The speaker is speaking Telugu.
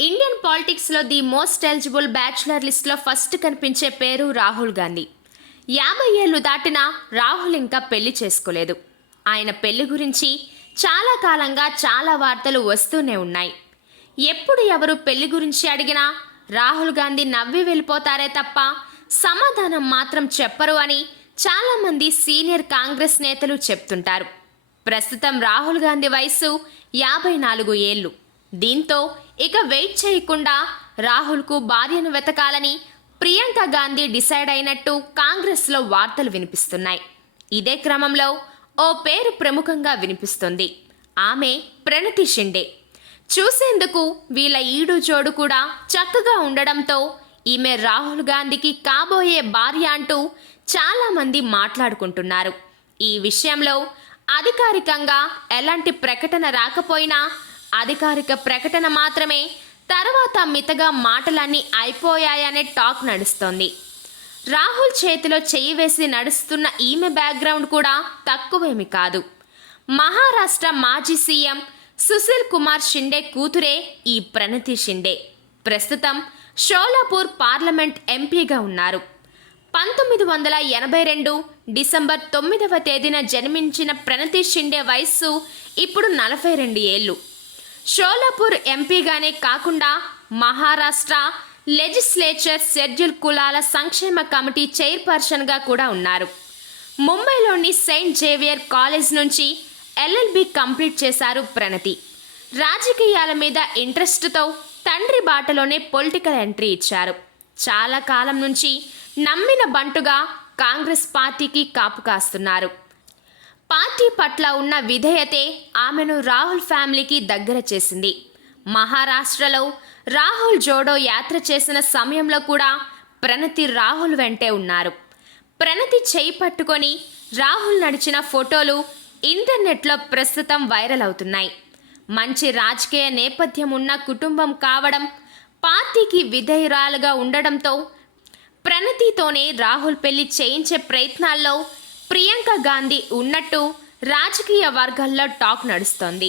ఇండియన్ పాలిటిక్స్లో ది మోస్ట్ ఎలిజిబుల్ బ్యాచులర్ లిస్ట్లో ఫస్ట్ కనిపించే పేరు రాహుల్ గాంధీ. యాభై ఏళ్ళు దాటినా రాహుల్ ఇంకా పెళ్ళి చేసుకోలేదు. ఆయన పెళ్ళి గురించి చాలా కాలంగా చాలా వార్తలు వస్తూనే ఉన్నాయి. ఎప్పుడు ఎవరు పెళ్ళి గురించి అడిగినా రాహుల్ గాంధీ నవ్వి వెళ్ళిపోతారే తప్ప సమాధానం మాత్రం చెప్పరు అని చాలామంది సీనియర్ కాంగ్రెస్ నేతలు చెప్తుంటారు. ప్రస్తుతం రాహుల్ గాంధీ వయసు యాభై నాలుగు ఏళ్ళు. దీంతో ఇక వెయిట్ చేయకుండా రాహుల్కు భార్యను వెతకాలని ప్రియాంక గాంధీ డిసైడ్ అయినట్టు కాంగ్రెస్లో వార్తలు వినిపిస్తున్నాయి. ఇదే క్రమంలో ఓ పేరు ప్రముఖంగా వినిపిస్తుంది. ఆమె ప్రణతి షిండే. చూసేందుకు వీళ్ళ ఈడు జోడు కూడా చక్కగా ఉండడంతో ఈమె రాహుల్ గాంధీకి కాబోయే భార్య అంటూ చాలామంది మాట్లాడుకుంటున్నారు. ఈ విషయంలో అధికారికంగా ఎలాంటి ప్రకటన రాకపోయినా అధికారిక ప్రకటన మాత్రమే తర్వాత మితగా మాటలన్నీ అయిపోయాయనే టాక్ నడుస్తోంది. రాహుల్ చేతిలో చెయ్యి వేసి నడుస్తున్న ఈమె బ్యాక్గ్రౌండ్ కూడా తక్కువేమి కాదు. మహారాష్ట్ర మాజీ సీఎం సుశీల్ కుమార్ షిండే కూతురే ఈ ప్రణతి షిండే. ప్రస్తుతం షోలాపూర్ పార్లమెంట్ ఎంపీగా ఉన్నారు. పంతొమ్మిది వందల ఎనభై రెండు డిసెంబర్ తొమ్మిదవ తేదీన జన్మించిన ప్రణతి షిండే వయస్సు ఇప్పుడు నలభై రెండు ఏళ్ళు. షోలాపూర్ ఎంపీగానే కాకుండా మహారాష్ట్ర లెజిస్లేచర్ షెడ్యూల్ కులాల సంక్షేమ కమిటీ చైర్పర్సన్గా కూడా ఉన్నారు. ముంబైలోని సెయింట్ జేవియర్ కాలేజ్ నుంచి ఎల్ఎల్బి కంప్లీట్ చేశారు ప్రణతి. రాజకీయాల మీద ఇంట్రెస్ట్తో తండ్రి బాటలోనే పొలిటికల్ ఎంట్రీ ఇచ్చారు. చాలా కాలం నుంచి నమ్మిన బంటుగా కాంగ్రెస్ పార్టీకి కాపు కాస్తున్నారు. పార్టీ పట్ల ఉన్న విధేయతే ఆమెను రాహుల్ ఫ్యామిలీకి దగ్గర చేసింది. మహారాష్ట్రలో రాహుల్ జోడో యాత్ర చేసిన సమయంలో కూడా ప్రణతి రాహుల్ వెంటే ఉన్నారు. ప్రణతి చేయి పట్టుకొని రాహుల్ నడిచిన ఫోటోలు ఇంటర్నెట్లో ప్రస్తుతం వైరల్ అవుతున్నాయి. మంచి రాజకీయ నేపథ్యం ఉన్న కుటుంబం కావడం పార్టీకి విధేయురాలుగా ఉండడంతో ప్రణతితోనే రాహుల్ పెళ్ళి చేయించే ప్రయత్నాల్లో ప్రియాంక గాంధీ ఉన్నట్టు రాజకీయ వర్గాల్లో టాక్ నడుస్తోంది.